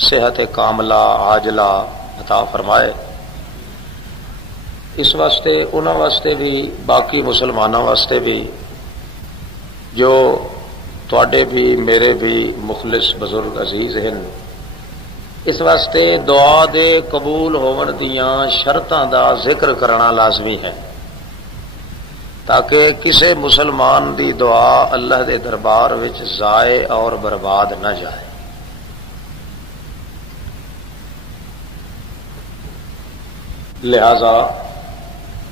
صحت کاملہ عاجلہ عطا فرمائے. اس واسطے انہاں واسطے بھی باقی مسلمانوں واسطے بھی جو تواڈے بھی میرے بھی مخلص بزرگ عزیز ہیں، اس واسطے دعا دے قبول ہون دیاں شرطاں دا ذکر کرنا لازمی ہے تاکہ کسے مسلمان دی دعا اللہ دے دربار وچ ضائع اور برباد نہ جائے. لہذا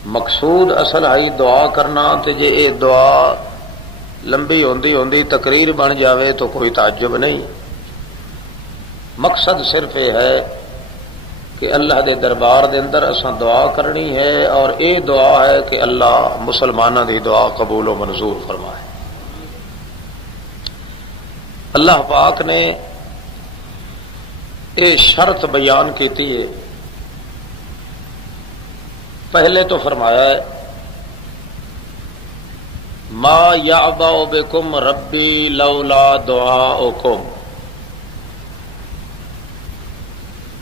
مقصود اصل ہے دعا کرنا، تے جے اے دعا لمبی ہوندی تقریر بن جاوے تو کوئی تعجب نہیں. مقصد صرف یہ ہے کہ اللہ دے دربار دے اندر اساں دعا کرنی ہے، اور اے دعا ہے کہ اللہ مسلمانوں دی دعا قبول و منظور فرمائے. اللہ پاک نے اے شرط بیان کیتی ہے. پہلے تو فرمایا ہے ما یعبأ بکم ربی لولا دعاؤکم.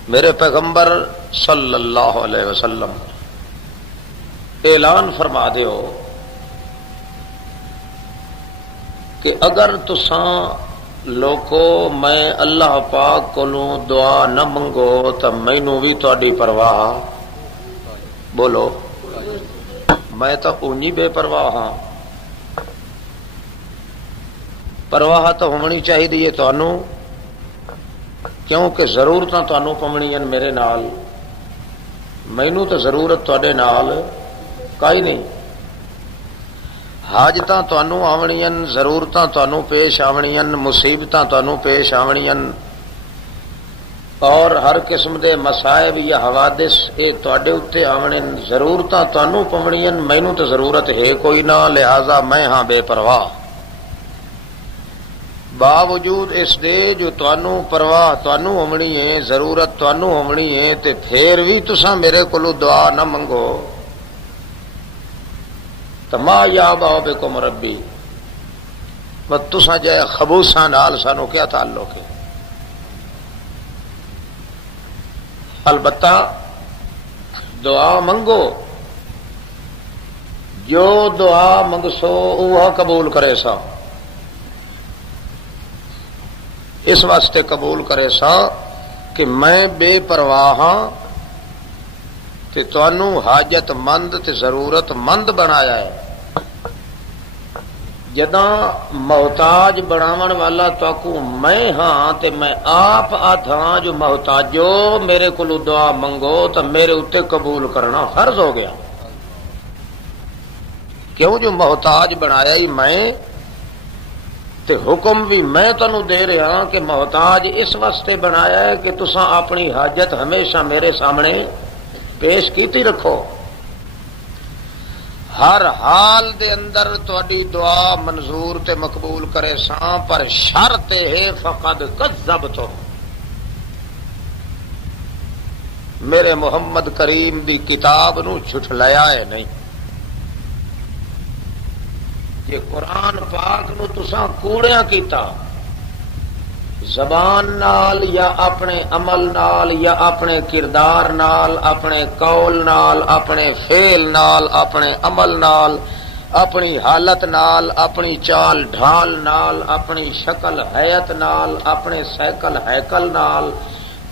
میرے پیغمبر صلی اللہ علیہ وسلم اعلان فرما دیو کہ اگر تساں لوکو میں اللہ پاک کولوں دعا نہ منگو تو مینوں بھی تہاڈی پرواہ. بولو میں تو اونی بے پرواہ ہاں. پرواہ تو ہونی چاہیے تانوں، کیونکہ ضرورتاں تانوں پونیاں میرے نال، مینوں تو ضرورت تواڈے نال کائی نہیں. حاجتاں تانوں آونیاں، ضرورتاں تانوں پیش آونیاں، مصیبتاں تانوں پیش آونیاں، اور ہر قسم دے مصائب یا حوادث یہ تواڈے اوتے آونے. ضرورتاں تانوں پونیاں، مینوں تو ضرورت ہے کوئی نہ، لہذا میں ہاں بے پرواہ. باوجود اس دے جو تانوں پرواہ تانوں ہونی ہے، ضرورت تانوں ہونی ہے، تے پھر بھی تساں میرے کولوں دعا نہ منگو. ما یعبأ بکم ربی، بس تساں جے خبوثاں نال سانوں کیا تعلق ہے؟ البتہ دعا منگو، جو دعا منگسو وہ قبول کرے سا. اس واسطے قبول کرے سا کہ میں بے پرواہ ہاں تے تانوں حاجت مند تے ضرورت مند بنایا ہے. جداں محتاج بناون والا تاکو میں ہاں تے میں آپ آدھاں جو محتاجو میرے کولوں دعا منگو تو میرے اتے قبول کرنا فرض ہو گیا. کیوں جو محتاج بنایا ہی میں، تے حکم بھی میں تانوں دے رہا کہ محتاج اس واسطے بنایا ہے کہ تساں اپنی حاجت ہمیشہ میرے سامنے پیش کیتی رکھو. ہر حال دے اندر تہاڈی دعا منظور تے مقبول کرے ساں، پر شرط ہے فقد کذبتم، میرے محمد کریم دی کتاب نو جھٹلایا ہے نہیں. یہ قرآن پاک نو تساں کوڑیاں کیتا، زبان نال یا اپنے عمل نال یا اپنے کردار نال، اپنے قول نال، اپنے فعل نال، اپنے عمل نال، اپنی حالت نال، اپنی چال ڈھال نال، اپنی شکل حیت نال، اپنے سیکل ہیکل نال،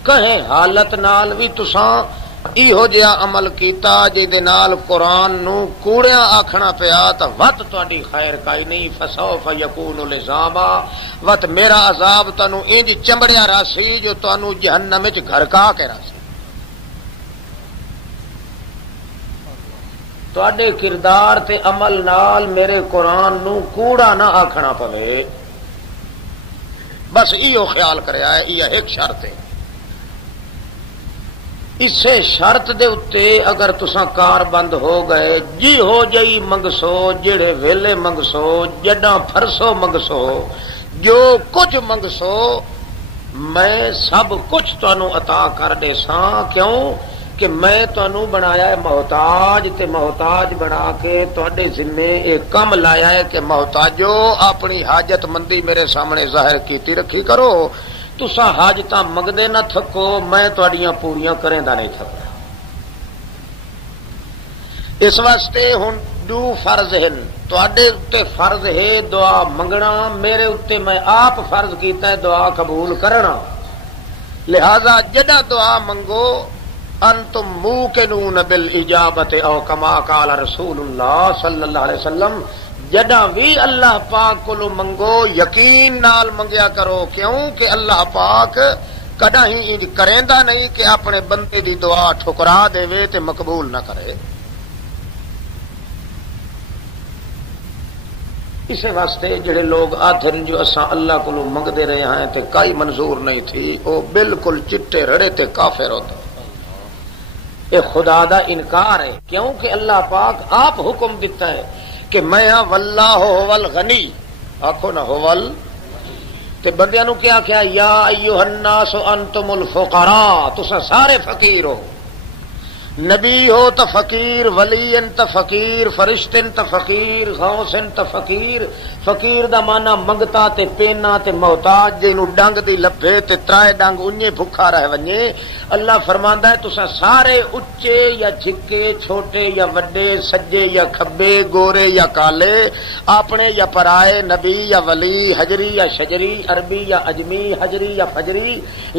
کہیں حالت نال بھی تساں ایہو جہا عمل کیتا جے دے نال قرآن نو کوڑیاں آکھنا پیا تا وت تہاڈی خیر کائی نہیں. فسوف یکون لزاما، وت میرا عذاب تانوں انج چمڑیا راسی جو تانوں جہنم وچ گھرکا کے راسی. تہاڈے کردار تے عمل نال میرے قرآن نو کوڑا نہ آکھنا پوے، بس ایہو خیال کریا ہے. یہ ایک شرط ہے. اسے شرط دے اتے اگر تساں کار بند ہو گئے، جی ہو جئی منگسو، جڑے ویلے منگسو، جڈاں پھرسو منگسو، جو کچھ منگسو میں سب کچھ تانوں عطا کر دے ساں. کیوں کہ میں تانوں بنایا ہے محتاج، تے محتاج بنا کے تہاڈے ذمے ایک کم لایا ہے کہ محتاجو اپنی حاجت مندی میرے سامنے ظاہر کیتی رکھی کرو. تساں حاجتاں منگدے نہ تھکو، میں تہاڈیاں پوریاں کریندا نہیں تھکدا۔ اس واسطے ہن دو فرض ہیں تہاڈے اتے، فرض ہے دعا منگنا، میرے اتے میں آپ فرض کیتا ہے دعا قبول کرنا۔ لہذا جڑا دعا منگو انتم موقنون بالاجابت او کما قال رسول اللہ صلی اللہ علیہ وسلم، جڑا بھی اللہ پاک کو منگو یقین نال منگیا کرو، کیوں کہ اللہ پاک کدا ہی انج کریندا نہیں کہ اپنے بندے دی دعا ٹھکرا دے تے مقبول نہ کرے۔ اسی واسطے جڑے لوگ آدھن جو اساں اللہ کو منگدے رہے ہیں تے کئی منظور نہیں تھی، وہ بالکل چٹے رڑے تے کافر ہوتے، یہ خدا دا انکار ہے، کیونکہ اللہ پاک آپ حکم دیتا ہے کہ میں ہاں واللہ هو الغنی، آکھو نا ہول، تے بندیاں نو کیا کیا یا ایھا الناس انتم الفقراء، تساں سارے فقیر ہو، نبی ہو تو فقیر، ولی تو فقیر، فرشتے تو فقیر، غوث تو فقیر۔ فقیر دا مانا منگتا تے پینا تے محتاج، جنوں ڈنگ دی لبھے تے ترائے ڈنگ انجے بھکھا رہ ونجے۔ اللہ فرماندا ہے تساں سارے اچے یا جھکے، چھوٹے یا وڈے، سجے یا کھبے، گورے یا کالے، اپنے یا پرائے، نبی یا ولی، حجری یا شجری، عربی یا اجمی، حجری یا فجری،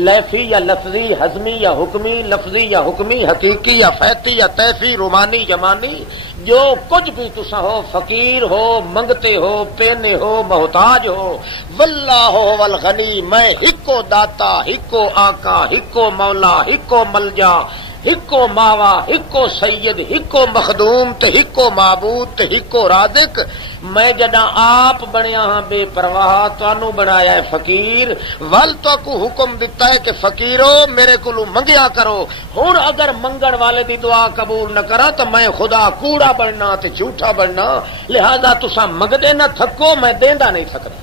لیفی یا لفظی، ہضمی یا حکمی، لفظی یا حکمی، حقیقی یا فیتی یا تیفی، رومانی یمانی، جو کچھ بھی تسا ہو، فقیر ہو، منگتے ہو، پینے ہو، محتاج ہو، واللہ هو الغنی، میں ہکو داتا، ہکو آقا، ہکو مولا، ہکو ملجا، ہکو ماوا، ہکو سید، ہکو مخدوم تے ہکو معبود تے ہکو رازق۔ میں جڑا آپ بنیا ہاں بے پرواہ، تانوں بنایا ہے فقیر، ول تو کو حکم دیتا ہے کہ فقیرو میرے کولو منگیا کرو۔ ہن اگر منگن والے دی دعا قبول نہ کرا تو میں خدا کوڑا بننا تے جھوٹا بننا، لہذا تساں منگدے نہ تھکو، میں دیندا نہیں تھکدا۔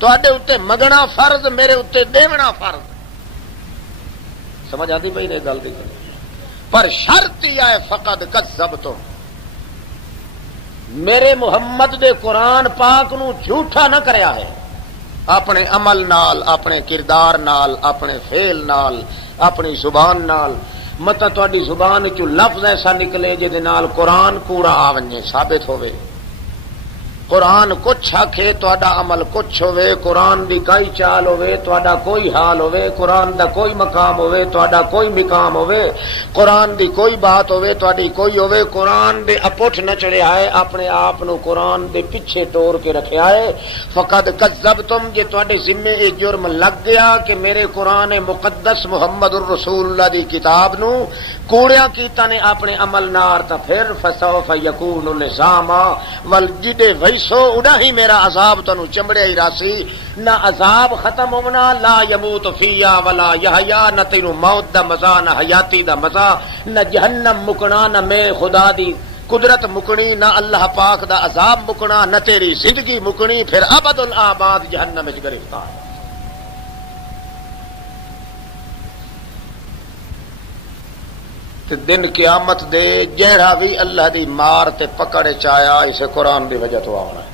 تواڈے اتے منگنا فرض، میرے اتے دیونا فرض۔ سمجھ آتی پئی نے گل دی، پر شرط یہ ہے فقط کذبتم، میرے محمد دے قرآن پاک نو جھوٹا نہ کریا ہے، اپنے عمل نال، اپنے کردار نال، اپنے فعل نال، اپنی زبان نال۔ متا تہاڈی زبان چوں لفظ ایسا نکلے جے نال قرآن کوڑا آ ونجے، ثابت ہوئے، قرآن کچھ آکھے تہاڈا عمل کچھ ہوئے، قرآن دی کئی چال ہوئے تہاڈا کوئی حال ہوئے، قرآن دا کوئی مقام ہوئے تہاڈا کوئی مقام ہوئے، قرآن دی کوئی بات ہوئے تہاڈی کوئی ہوئے، قرآن دے اپٹھ نہ چڑھیا ہے، اپنے آپ نو قرآن دے پیچھے ٹور کے رکھیا ہے۔ فقد کذبتم، جے تہاڈے ذمے یہ جرم لگ گیا کہ میرے قرآن مقدس محمد الرسول اللہ دی کتاب نو کوڑیاں کیتا نے اپنے عمل نار، تا پھر فسوف یکون لزاما، ول جدے ویسو اڑا ہی میرا عذاب تنو چمڑے ہی راسی، نہ عذاب ختم ہونا، لا یموت فیا ولا یحیا، نہ تینو موت دا مزہ نہ حیاتی دا مزہ، نہ جہنم مکنا، نہ میں خدا دی قدرت مکنی، نہ اللہ پاک دا عذاب مکنا، نہ تیری زندگی مکنی، پھر ابد الآباد جہنم وچ گرفتار۔ تے دن قیامت دے جہرا بھی اللہ دی مار تے پکڑ چایا، اسے قرآن دی وجہ تو آنا ہے۔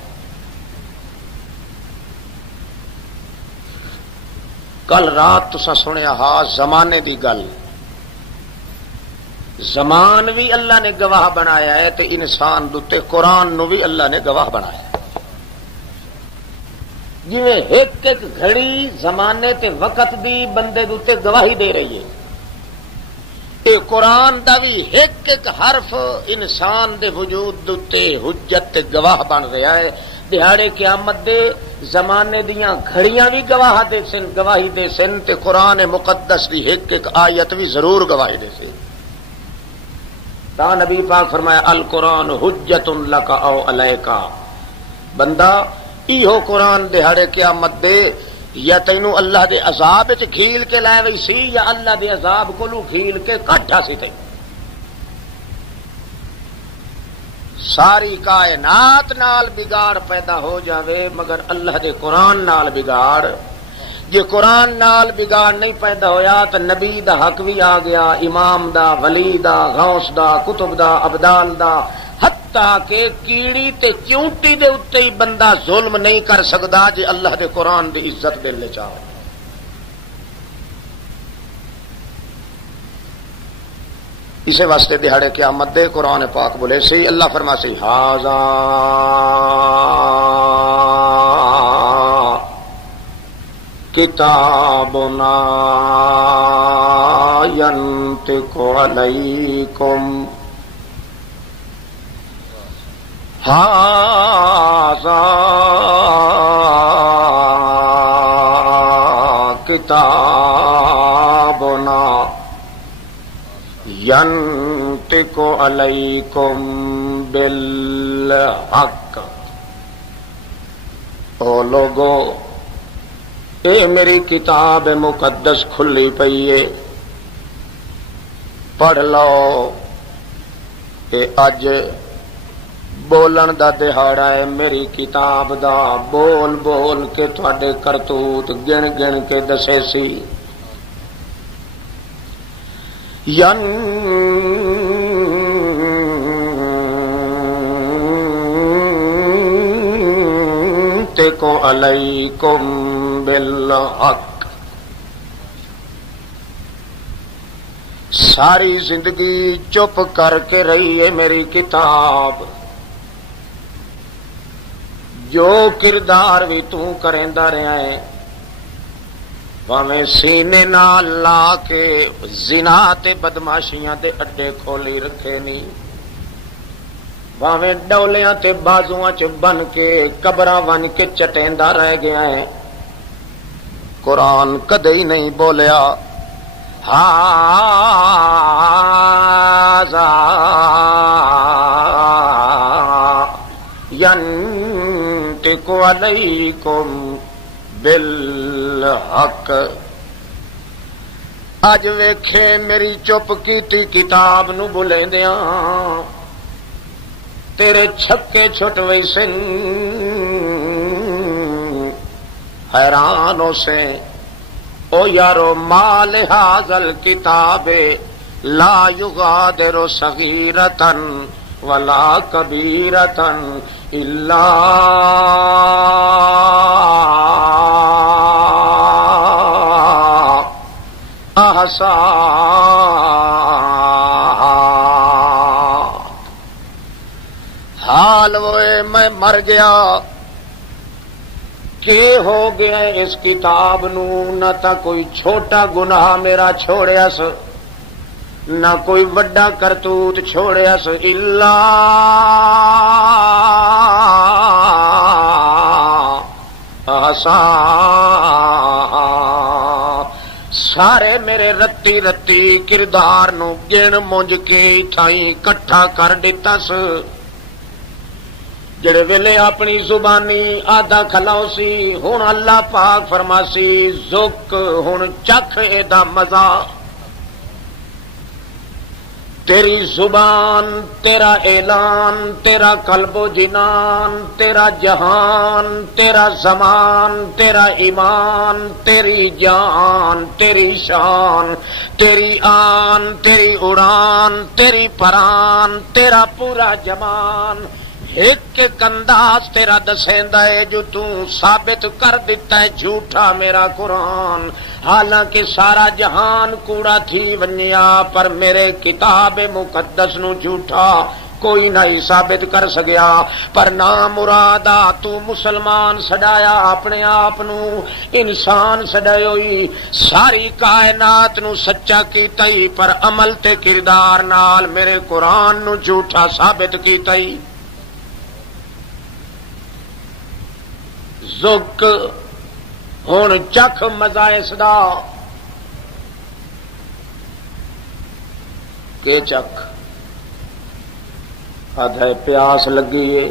کل رات تساں سنیا ہا زمانے دی گل، زمان بھی اللہ نے گواہ بنایا ہے تے انسان دوتے قرآن نو بھی اللہ نے گواہ بنایا ہے۔ جویں ایک ایک گھڑی زمانے تے وقت دی بندے دوتے گواہی دے رہی ہے، اے قرآن دا بھی ایک ایک حرف انسان دے وجود دوتے حجت تے گواہ بن رہا ہے۔ دیہاڑے قیامت دے زمانے دیاں گھڑیاں بھی گواہی دے سن تے قرآن مقدس دی ایک ایک آیت بھی ضرور گواہی دے سن۔ تا نبی پاک فرمایا القرآن حجت لک او علیکا، بندہ ایہو قرآن دیہاڑے قیامت دے یا تینوں اللہ دے عذاب وچ کھیل کے لائے وی سی، یا اللہ دے عذاب کولو کھیل کے کٹھا سی تینوں۔ ساری کائنات نال بگاڑ پیدا ہو جاوے مگر اللہ دے قرآن نال بگاڑ، جے قرآن نال بگاڑ نہیں پیدا ہویا تو نبی دا حق بھی آ گیا، امام دا، ولی دا، غوث دا، کتب دا، ابدال دا، حتی تاکہ کیڑی تے چونٹی دے اتے ہی بندہ ظلم نہیں کر سکدا جے اللہ دے قرآن دی عزت دل لے چاہے. اسے واسطے دہاڑے قیامت دے قرآن پاک بولے سی اللہ فرما سی ھذا کتابنا ینطق علیکم ھذا کتابنا ینطق علیکم بالحق. او لوگو اے میری کتاب مقدس کھلی پئی ہے پڑھ لو. اے اج بولن دا دہاڑا ہے میری کتاب دا. بول بول کے تھوڑے کرتوت گن گن کے دسے سی. ینطق علیکم بالحق. ساری زندگی چپ کر کے رہی ہے میری کتاب. جو کردار بھی تو کریندا رہا ہے بھاویں سینے نال لا کے زنا تے بدماشیاں دے اڈے کھولی رکھے نہیں، بھاویں ڈولیاں تے بازواں چ بن کے قبراں بن کے چٹیندا رہ گیا ہے، قرآن کدے ہی نہیں بولیا ھذا ینطق علیکم بالحق. اج ویکھے میری چپ کیتی کتاب نو بلیندیاں تیرے چھکے چھٹ ویسن. حیران ہو سے او یارو مال ھذل کتاب لا یغادر صغیرۃ ولا کبیرۃ الا احصاها. حال ہوئے میں مر گیا کہ ہو گیا اس کتاب نو نہ تا کوئی چھوٹا گناہ میرا چھوڑیا س نہ کوئی وڈا کرتوت چھوڑیا س الا احصاها. سارے میرے رتی رتی کردار نو گن مونج کے تھائیں کٹھا کر دیتا س. جڑے ویلے اپنی زبانی آدھا کھلاؤ سی ہن اللہ پاک فرماسی ذوق ہن چکھ اے دا مزہ. تیری زبان تیرا اعلان تیرا قلب و جنان تیرا جہان تیرا زمان تیرا ایمان تیری جان تیری شان تیری آن تیری اڑان تیری پران تیرا پورا جمان ایک انداز تیرا دسیندا ہے جو تو ثابت کر دیتا ہے جھوٹا میرا قرآن. حالانکہ سارا جہان کوڑا تھی ونیا پر میرے کتاب مقدس نو جھوٹا کوئی نہیں ثابت کر سکیا. پر نام مرادا تو مسلمان سڈایا اپنے آپ نو انسان سڈائی ہوئی ساری کائنات نو سچا کیتا ہی پر عمل تے کردار نال میرے قرآن نو جھوٹا ثابت کیتا ہی. ذوق ہن چکھ مزہ اس دا کہ چکھ آدھے پیاس لگی ہے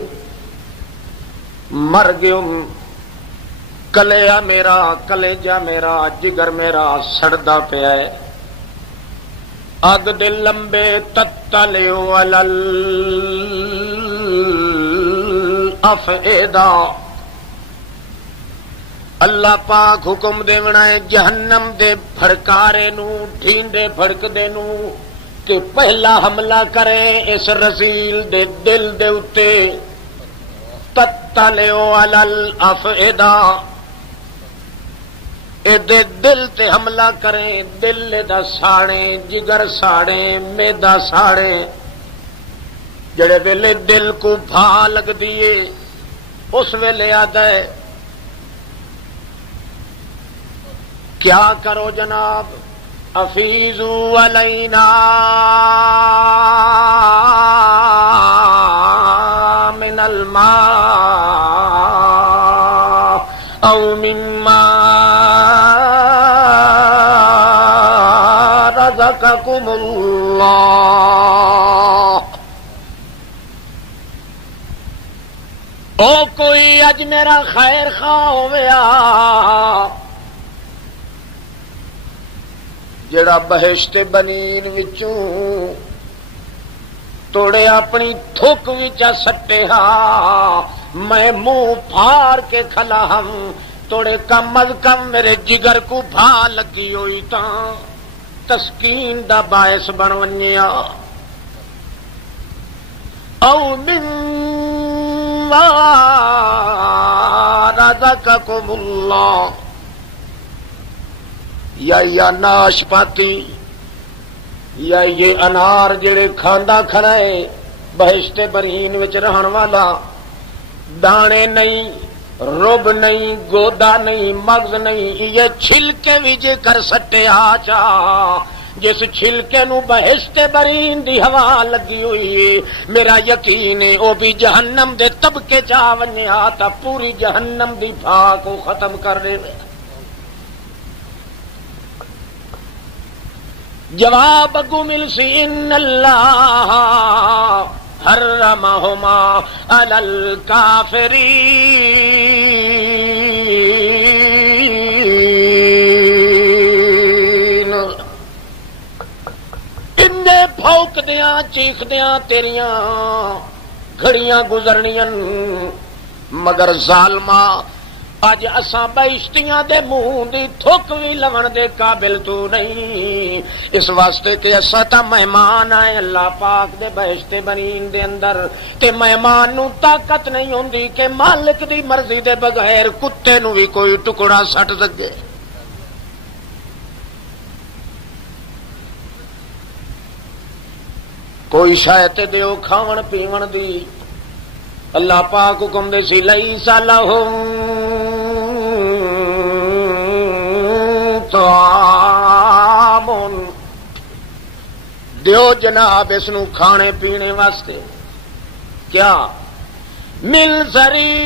مر گیوں کلیا میرا کلیجا میرا جگر میرا سڑدا پیا ہے. اگ دے لمبے تتلیو علل افئدہ. اللہ پاک حکم دیونا ہے جہنم دے پھڑکارے نو ڈھیندے پھڑک دے نو کہ پہلا حملہ کریں اس رسیل دے دل دے اتے تطلعو علی الافئدہ اے دے دل تے حملہ کریں دل دا ساڑے جگر ساڑے میدا ساڑے جڑے ویلے دل کو بھا لگ دیے اس ویلے آدھا ہے کیا کرو جناب افیزو علینا من الماء او مما رزقکم اللہ او کوئی اج میرا خیر خواہ ہویا جڑا بہشت بنین وچوں توڑے اپنی تھوک وچا سٹے ہاں میں منہ پھاڑ کے کھلا ہم توڑے کم از کم میرے جگر کو بھا لگی ہوئی تاں تسکین دا باعث بن ونیا او مما رزقکم اللہ یا ناشپاتی یا یہ انار جڑے کھاندا کھڑائے بہشت برہین وچ رہن والا دانے نہیں رب نہیں گودا نہیں مغز نہیں یہ چھلکے بھی جے کر سٹے آچا جس چھلکے نو بہشت برین دی ہوا لگی ہوئی ہے میرا یقین ہے او بھی جہنم دے طبقے چا وننے آتا پوری جہنم دی بھا کو ختم کر دے جواب اگو مل سی ان اللہ حرمہما علی الکافرین انہیں بھوک دیاں چیخ دیاں تیریاں گھڑیاں گزرنیاں مگر ظالمہ اج اساں بہشتیاں دے منہ دی تھوک وی لون دے قابل تو نہیں اس واسطے کہ اساں تا مہمان آئے اللہ پاک دے بہشت بنین دے اندر تے مہمان نو طاقت نہیں ہوندی کہ مالک دی مرضی دے بغیر کتے نو بھی کوئی ٹکڑا سٹ سکے کوئی شاید دیو کھاون پیون دی اللہ پاک حکم دے سی لیس لہم طعام دیو جناب اس نو کھانے پینے واسطے کیا من ضریع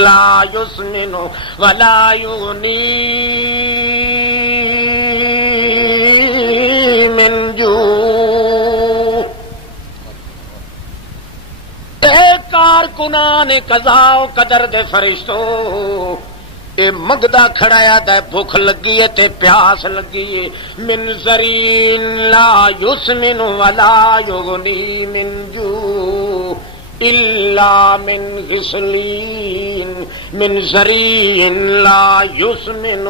لا یسمن ولا یغنی من جوع کارکنان قضاء و قدر دے فرشتوں اے مگدا کھڑایا دے بھوک لگی ہے تے پیاس لگی ہے من ذرین لا یسمن ولا یغنی من جوع الا من غسلین من ذرین لا یسمن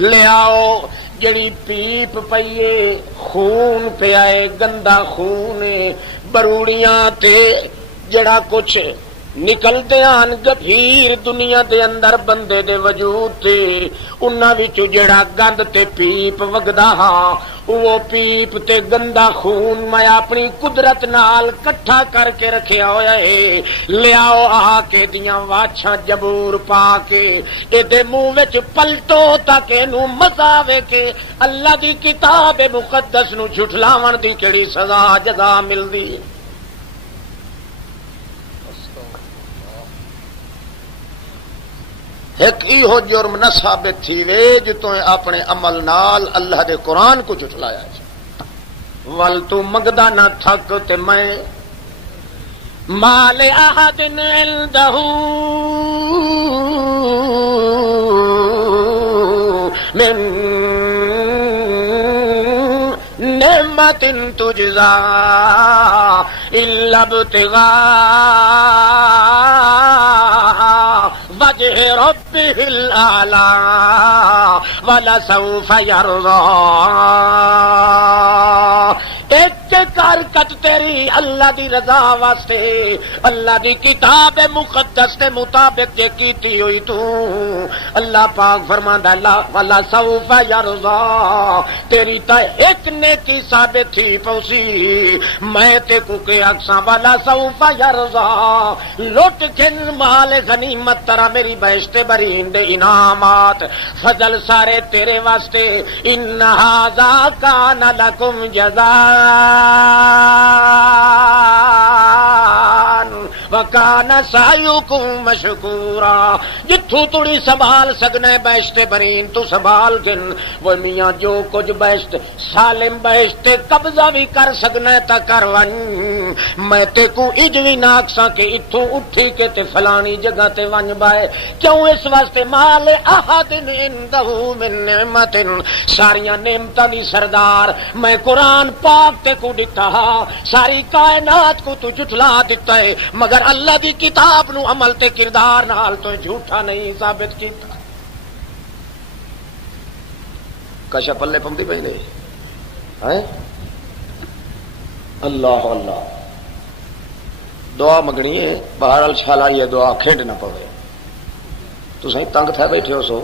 لے آؤ جڑی پیپ پئیے خون پیائے گندا خون بروڑیاں تے جڑا کچھ نکلتے آن گبھیر دنیا دے اندر بندے دے وجود تے انہاں وچوں جڑا گند تے پیپ وگدا ہاں وہ پیپ تے گندا خون میں اپنی قدرت نال کٹھا کر کے رکھیا ہویا ہے لیاؤ آ کے دیاں واچھاں جبور پا کے اے دے منہ وچ پلٹو تاکہ نو مزہ آوے کہ اللہ دی کتاب مقدس نو جھٹلاون دی کیڑی سزا جزا ملدی ایک ایہو جرم نہ ثابت تھی وے جتوں اپنے عمل نال اللہ دے قرآن کو جھٹلایا جائے ول تو مگدا نہ تھک تے میں مال احد عنده من نعمت تجزا الا ابتغاء وجه وجه ربه الأعلى ولسوف يرضى. ایک کر کٹ تیری اللہ دی رضا واسطے اللہ دی کتاب مقدس کے مطابق جے کیتی ہوئی تو اللہ پاک فرماندا اللہ والا سوف یرضا تیری تا ایک نیکی ثابت تھی پوسی میں تے کو کہ اکساں والا سوف یرضا لٹ کن مال غنیمت ترا میری بہشت برین دے انعامات فضل سارے تیرے واسطے ان ھذا کان لکم جزاء وکان سعیکم مشکورا. جتھوں تڑی سنبھال سکنے بہشت برین تو سنبھال گن وہ میاں جو کچھ بہشت سالم بہشت قبضہ بھی کر سکنے تا کر ون میں تے کو اجوی ناکساں کہ اتھوں اٹھی کے تے فلانی جگہ تے ون بائے کیوں اس واسطے مال احد عندہ من نعمت ساریاں نعمتاں دی سردار میں قرآن پاک تے کو دتا ساری کائنات کو تو جھٹلا دیتا ہے مگر اللہ دی کتاب نو عمل تے کردار نال تو جھوٹا نہیں ثابت کیتا. کشا پلے پمدی پئی نہیں ہے. اللہ اللہ دعا منگنی ہے بہرحال چھالا یہ دعا کھیڈ نہ پوے تو صحیح تنگ تھے بیٹھے ہو سو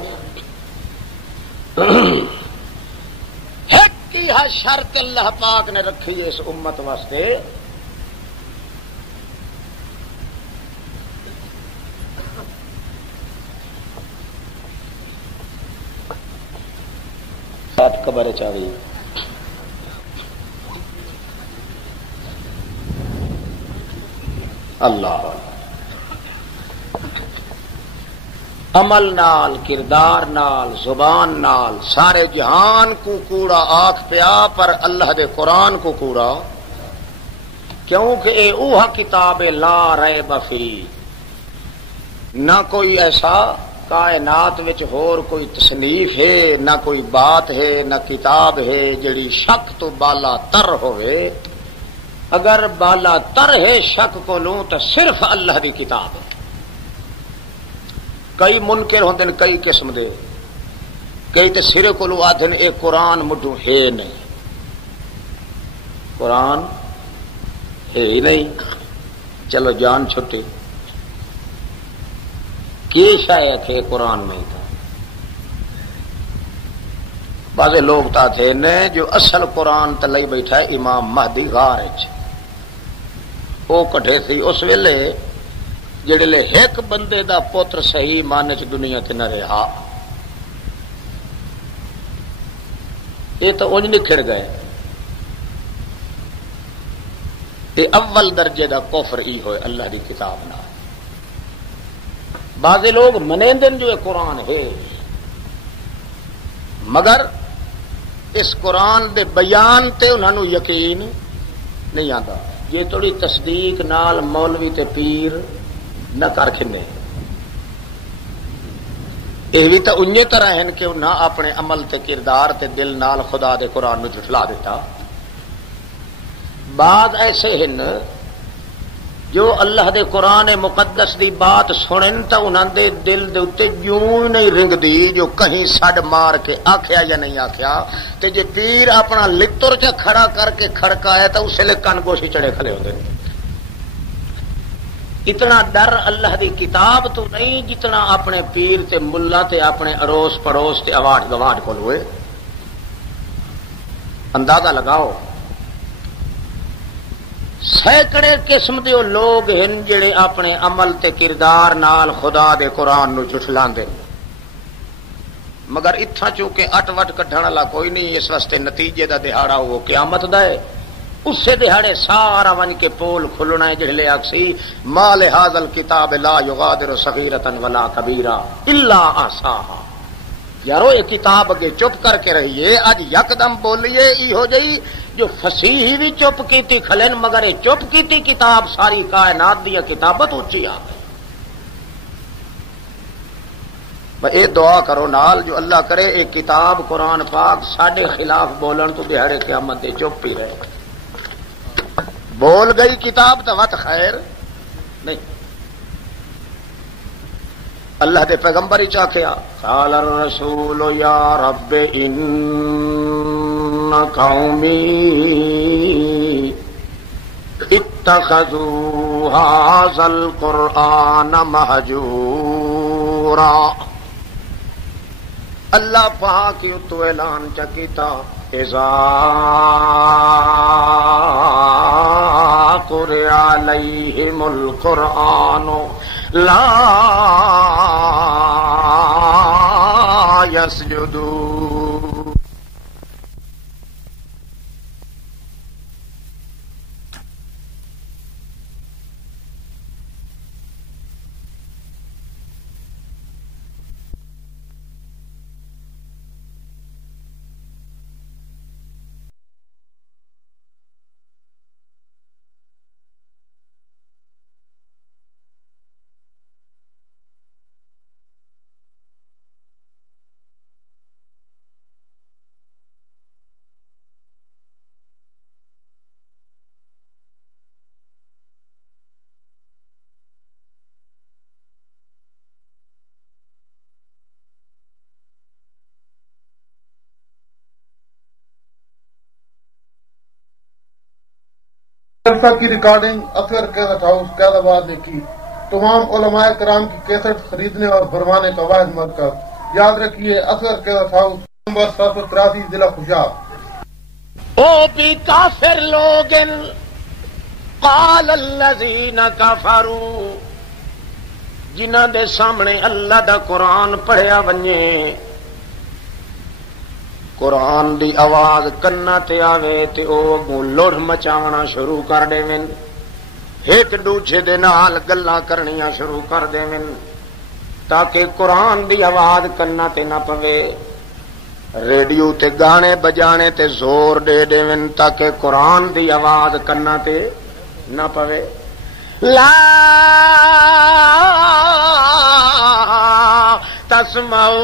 کی ہے شرط اللہ پاک نے رکھی ہے اس امت واسطے ساتھ قبر چاہیے اللہ عمل نال کردار نال زبان نال سارے جہان کو کوڑا آکھ پیا پر اللہ دے قرآن کو کوڑا کیونکہ اے اوہ کتاب لا ریب فی نہ کوئی ایسا کائنات وچ ہور کوئی تصنیف ہے نہ کوئی بات ہے نہ کتاب ہے جڑی شک تو بالا تر ہوئے. اگر بالا تر ہے شک کو لوں تو صرف اللہ دی کتاب ہے. کئی منکر ہوندے کئی قسم دے کئی تے سرے کو لو آدھن اے قرآن مڈو ہے نہیں قرآن ہے ہی نہیں چلو جان چھٹی کی شاید ہے قرآن میں تھا. بعض لوگ تا تھے نے جو اصل قرآن تے لئی بیٹھا ہے امام مہدی غار وچ او کٹھے سی اس ویلے جڑے لے ایک بندے دا پوتر صحیح ماننے چ دنیا تے نہ رہا یہ تو انج نکھڑ گئے. یہ اول درجے دا کفر ای ہوئے اللہ دی کتاب نہ. بعض لوگ منیندن جو قرآن ہے مگر اس قرآن دے بیان تے انہوں یقین نہیں آتا. یہ تھوڑی تصدیق نال مولوی تے پیر نہ کر کھنے یہ بھی تو انہی طرح ہیں کہ نہ اپنے عمل تے کردار تے دل نال خدا دے قرآن نو جھٹلا دیتا. بعض ایسے ہیں جو اللہ دے قرآن مقدس دی بات سنن تو انہاں دے دل دے اتے یوں نہیں رنگ دی جو کہیں سڈ مار کے آکھیا یا نہیں آکھیا تے جے پیر اپنا لتر چا کھڑا کر کے کھڑکایا تو اسے لے کن گوشی چڑے کھلے ہوتے. اتنا ڈر اللہ دی کتاب تو نہیں جتنا اپنے پیر تے ملا تے اپنے اڑوس پڑوس تے اواڈ گواڈ کو ہوئے. اندازہ لگاؤ سینکڑے قسم دے لوگ ہیں جڑے اپنے عمل تے کردار نال خدا دے قرآن نو جھٹلاندے مگر اتھا چونکہ اٹ وٹ کڈھن والا کوئی نہیں. اس واسطے نتیجے دا دہاڑا وہ قیامت دا ہے. اسے دہاڑے سارا ون کے پول کھلنا ہے جڑے اکسی مال ھذا الکتاب لا یغادر صغیرۃ ولا کبیرہ الا احصاها. یارو یہ کتاب اگے چپ کر کے رہیے اج یکدم بولیے ای ہو جئی جو فصیح بھی چپ کیتی کھلن مگر یہ چپ کیتی کتاب ساری کائنات دی کتابت اونچی آ گئی. اے دعا کرو نال جو اللہ کرے ایک کتاب قرآن پاک ساڈے خلاف بولن تو دہاڑے قیامت دے چپ ہی رہے. بول گئی کتاب تو وت خیر نہیں. اللہ دے پیغمبر ہی چاکھیا قال الرسول یا رب ان قومی اتخذوا هذا القرآن مہجورا. اللہ پاک تو اعلان چکیتا اذا قرئ علیہم القرآن لا یسجدون. جلسہ کی ریکارڈنگ اصغر کیسٹ ہاؤس قید آباد نے کی. تمام علماء کرام کی کیسٹ خریدنے اور بھروانے کا واحد مرکز. یاد رکھیے اصغر کیسٹ ہاؤس نمبر 783 ضلع خوشاب. او بھی کافر لوگ قال الذین کفروا جنہاں دے سامنے اللہ دا قرآن پڑھیا ونجے قرآن دی آواز کنا تے آوے تے او اگوں لڑ مچاونا شروع کر دیویں ایک دوجے دے نال گلاں کرنیاں شروع کر دیویں تاکہ قرآن دی آواز کنا تے نہ پوے. ریڈیو تے گانے بجانے تے زور دے دیویں تاکہ قرآن دی آواز کنا تے نہ پوے. لا تسمعوا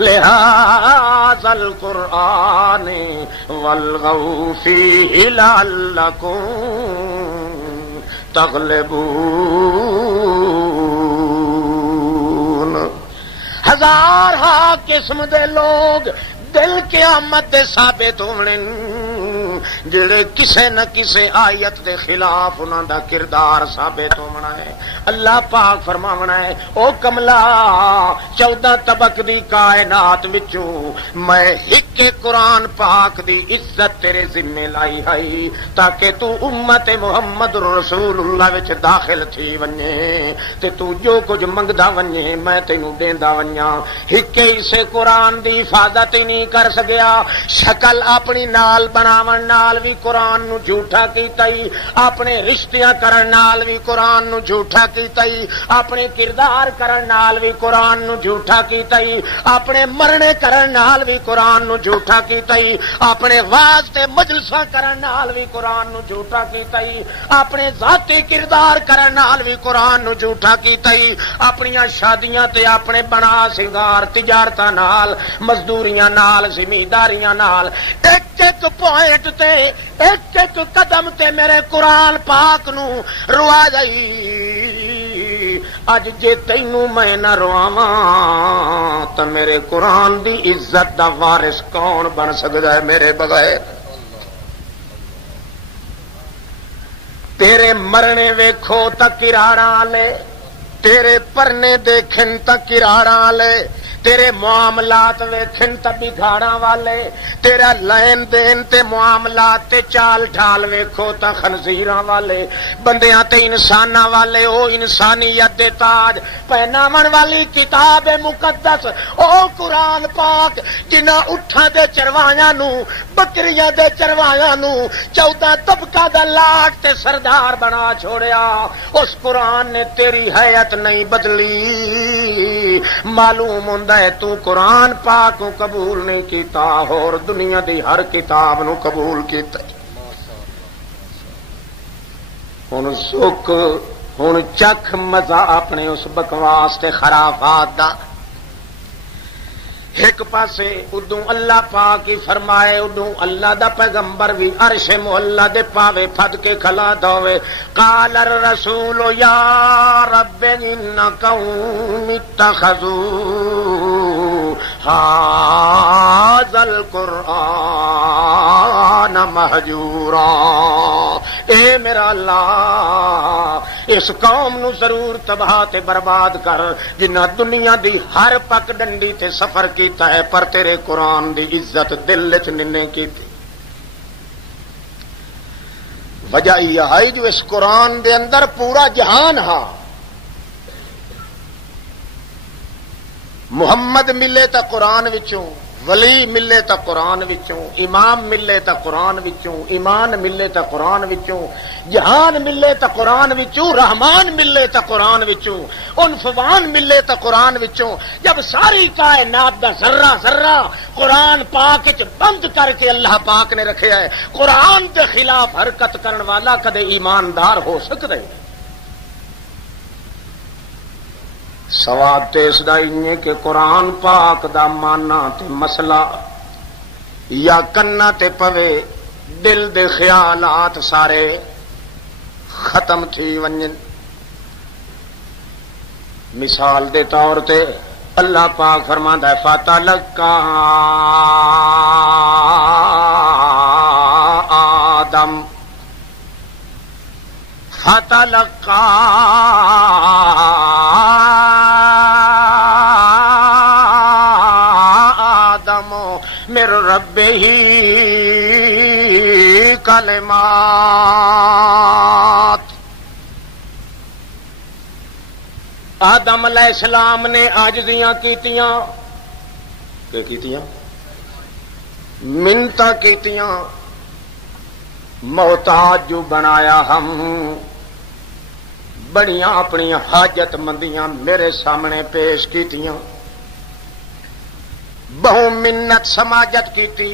لهذا القرآن والغوا فيه لعلكم تغلبون. ہزار ہاں قسم دے لوگ دل قیامت دے ثابت ہونے جڑے کسے نہ کسے آیت دے خلاف انہاں دا کردار ثابت ہونا ہے. اللہ پاک فرماونا ہے او کملا 14 طبق دی کائنات وچوں میں ایک قرآن پاک دی عزت تیرے ذمہ لائی ہے تاکہ تو امت محمد رسول اللہ وچ داخل تھی ونجے تے تو جو کچھ منگدا ونجے میں تینوں دیندا ونجاں. ایک اسے قرآن دی حفاظت ہی نہیں کر سکیا. شکل اپنی نال بناون نال بھی قرآن نو جھوٹا کیتا ہی اپنے رشتیاں کرن نال بھی قرآن نو جھوٹا کیتا ہی اپنے کردار کرن نال بھی قرآن نو جھوٹا کیتا ہی اپنے مرنے کرن نال بھی قرآن نو جھوٹا کیتا ہی اپنے واسطے مجلساں کرن نال بھی قرآن نو جھوٹا کیتا ہی اپنے ذاتی کردار کرن نال بھی قرآن نو جھوٹا کیتا ہی اپنی شادیاں تے اپنے بنا سنگار تجارتاں نال مزدوریاں نال زمینداریاں نال ایک ایک پوائنٹ تے ایک ایک قدم تے میرے قرآن پاک نو روا جائی. اج جے تینوں میں نہ رواواں تے میرے قرآن دی عزت دا وارث کون بن سکدا ہے میرے بغیر؟ تیرے مرنے ویکھو تا کراڑاں لے تیرے پرنے دیکھن تا کراڑاں لے تیرے معاملات ویکھن تے بگاڑاں والے تیرا لین دین تے معاملات تے چال ڈھال ویکھو تے خنزیراں والے بندیاں تے انساناں والے او انسانیت دے تاج پہناون والی کتاب مقدس او قرآن پاک جنہاں اٹھاں دے چروایاں نو بکریاں دے چروایاں نو 14 طبقہ دا لاٹ تے سردار بنا چھوڑیا. اس قرآن نے تیری حیت نہیں بدلی. معلوم ہوندا ہے تو قرآن پاک کو قبول نہیں کیتا اور دنیا دی ہر کتاب نو قبول کیتا. ہن سکھ ہن چکھ مزہ اپنے اس بکواس تے خرافات دا. ایک پاسے ادوں اللہ پاک ہی فرمائے ادوں اللہ دا پیغمبر بھی عرش مولا دے پاوے پھد کے کھلا دوے قال الرسول یا رب ان قوم اتخذوا هذا القرآن مہجورا اے میرا اللہ اس قوم نو ضرور تباہ تے برباد کر جنہ دنیا دی ہر پک ڈنڈی تے سفر کیتا ہے پر تیرے قرآن دی عزت دل وچ نہیں کیتی. وجہ یہ ہے جو اس قرآن دے اندر پورا جہان ہا. محمد ملے تا قرآن وچوں، ولی ملے تا قرآن وچوں، امام ملے تا قرآن وچوں، ایمان ملے تا قرآن وچوں، جہان ملے تا قرآن وچوں، رحمان ملے تا قرآن وچوں، انفوان ملے تا قرآن وچوں. جب ساری کائنات دا ذرہ ذرہ قرآن پاک وچ بند کر کے اللہ پاک نے رکھیا ہے، قرآن دے خلاف حرکت کرن والا کدے ایماندار ہو سکدا ہے؟ سواد تے اس دا انہیں کہ قرآن پاک دا مانا تے مسئلہ یا کنا تے پوے دل دے خیالات سارے ختم تھی ونجن. مثال دے طور تے اللہ پاک فرماندا ہے فَتَلَقَّى آدم فَتَلَقَّى من ربه کلمات. آدم علیہ السلام نے عاجزیاں کیتیاں، کہ کیتیاں منتاں کیتیاں، محتاج جو بنایا ہم، بڑیاں اپنی حاجت مندیاں میرے سامنے پیش کیتیاں، بہو منت سماجت کی تھی.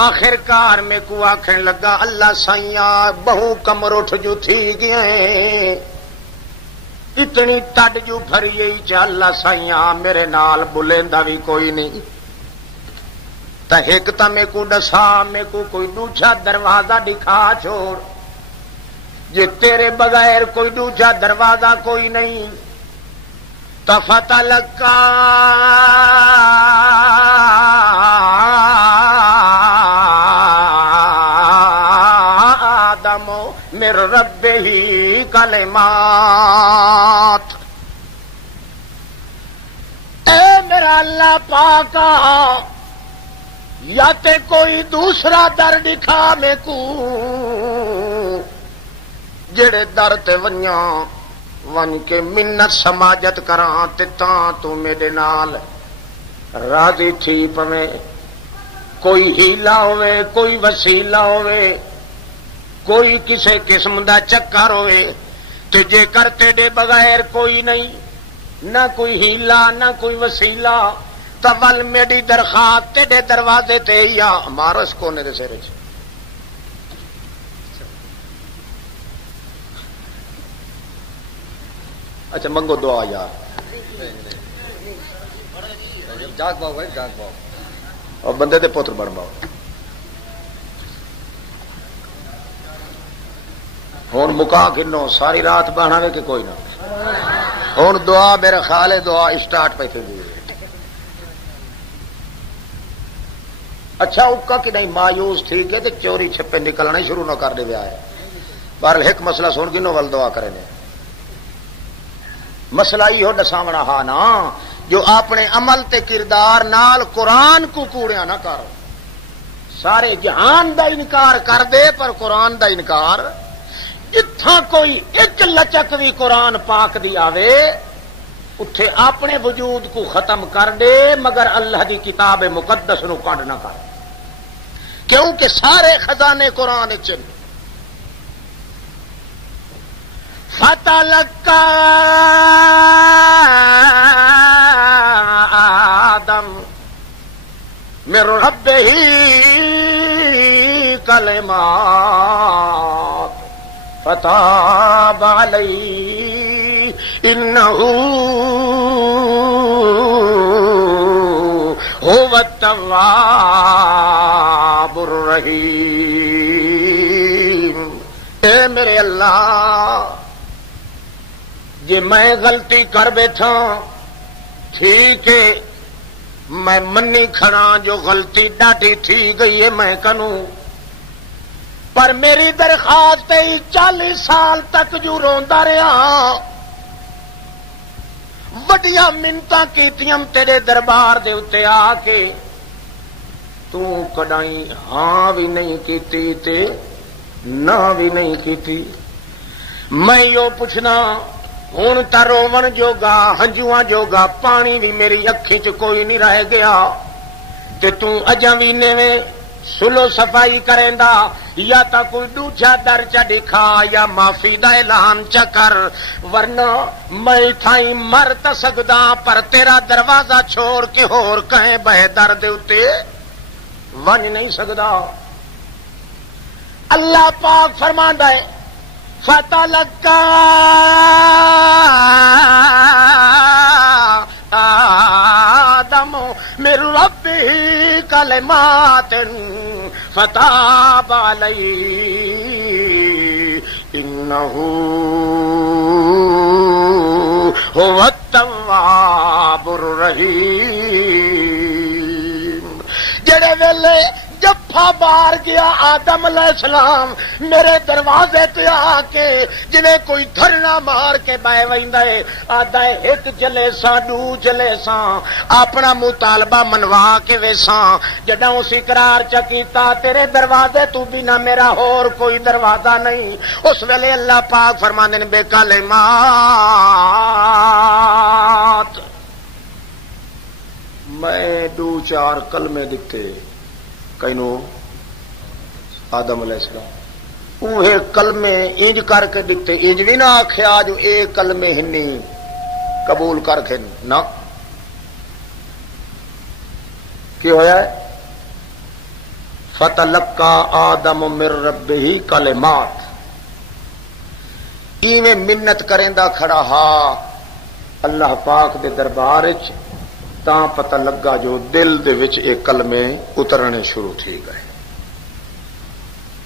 آخر کار میں کو آخر لگا اللہ سائیاں بہو کمر اٹھ جو تھی گئے، اتنی تڈ جو بھری چ اللہ سائیاں میرے نال بلیندا بھی کوئی نہیں. تا ایک تا میں کو دسا میں کو کوئی دوجا دروازہ دکھا چھوڑ، جے تیرے بغیر کوئی دوجا دروازہ کوئی نہیں. فَتَلَقَّى آدم من ربه کلمات. اے میرا اللہ پاکا یا تے کوئی دوسرا در دکھا میں کو جڑے در تے ونیاں ون کے منت سماجت کراں تے تاں تو میرے نال راضی تھی پویں. کوئی ہیلا ہوئے، کوئی وسیلہ ہوئے، کوئی کسے قسم دا چکر ہوئے تے جے کر تیرے بغیر کوئی نہیں، نہ کوئی ہیلا نہ کوئی وسیلہ، تول میری درخواست تیرے دروازے تے یا مارس کو میرے سر چ. اچھا منگو دعا یار، جاگ باؤ بھائی جاگ باؤ، اور بندے دے پتر بن باؤ. ہوں مکا کنو ساری رات بہنا وے کہ کوئی نہ. ہوں دعا میرا خیال ہے دعا اسٹارٹ پہ تھی. اچھا اکا کہ نہیں مایوس تھی کہ چوری چھپے نکلنا ہی شروع نہ کر دے آئے. بہرحال ایک مسئلہ سن گنو ول دعا کرے نے. مسئلہ یہ ہو دساونا ہاں نا جو اپنے عمل تے کردار نال قرآن کو کوڑیا نہ کر. سارے جہان دا انکار کر دے پر قرآن دا انکار. اتھا کوئی ایک لچک بھی قرآن پاک دی آوے اٹھے اپنے وجود کو ختم کر دے مگر اللہ دی کتاب مقدس نو کڈ نہ کر، کیونکہ سارے خزانے قرآن چن. فَتَلَقَّى آدم من ربه کلمات فتاب علیہ انہ التواب الرحیم۔ اے میرے اللہ، جی میں غلطی کر بیٹھا ٹھیک ہے، میں منی کھڑا جو غلطی ڈاڈی تھی گئی ہے میں کنوں، پر میری درخواست 40 سال تک جو روندا رہا، وڈیاں منتاں کیتیاں تیرے دربار دے اتے آ کے، تو کڈائیں ہاں بھی نہیں کیتی تے نہ بھی نہیں کیتی۔ میں یو پوچھنا ہن تا روون جوگا ہنجواں جوگا پانی بھی میری اکھی چ کوئی نہیں رہ گیا، تے تو اجاں بھی نویں سلو صفائی کریندا، یا تا کوئی دوجا در چا دکھا یا معافی دا اعلان چا کر، ورنہ میں تھائیں مر تا سکدا پر تیرا دروازہ چھوڑ کے ہور کہیں بہ در دے اتے ونج نہیں سکدا۔ اللہ پاک فرماندا ہے فَتَلَقَّى آدم من ربه کلمات فتاب علیہ انہ هو التواب الرحیم۔ جڑے ویلے جفا مار گیا آدم علیہ السلام میرے دروازے تے آ کے، جنہیں کوئی دھرنا مار کے بہ ویندا ہے، آدا ایک جلے سا دو جلے سا اپنا مطالبہ منوا کے ویساں، جدوں اس اقرار چا کیتا تیرے دروازے تو بنا میرا اور کوئی دروازہ نہیں، اس ویلے اللہ پاک فرماندے نے بے کلمات، میں 2-4 کلمے دتے کینو آدم علیہ السلام، اوہے کلمے انج کر کے دکھتے، انج بھی نہ آکھیا جو اے کلمے ہنی قبول کر کے نہ کی ہویا ہے فتلقى آدم من ربه کلمات، ایویں منت کریندا کھڑا ہا اللہ پاک دے دربار وچ، تاں پتہ لگا جو دل دے وچ ایک کلمے اترنے شروع تھی گئے،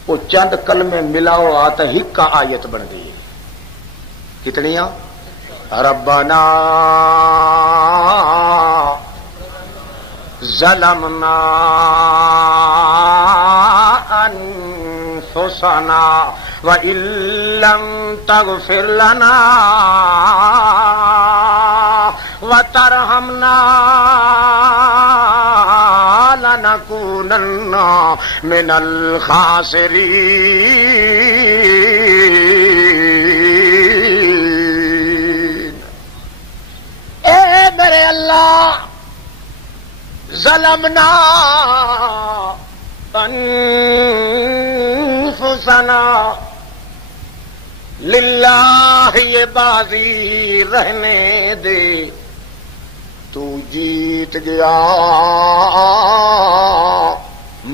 وہ چند کلمے ملاؤ آتا ہک آیت بن گئی، کتنیاں؟ ربنا ظلمنا انفسنا وَإِن لَّمْ تَغْفِرْ لَنَا وَتَرْحَمْنَا لَنَكُونَنَّ مِنَ الْخَاسِرِينَ۔ اے میرے اللہ، ظلمنا انفسنا، للہ یہ بازی رہنے دے، تو جیت گیا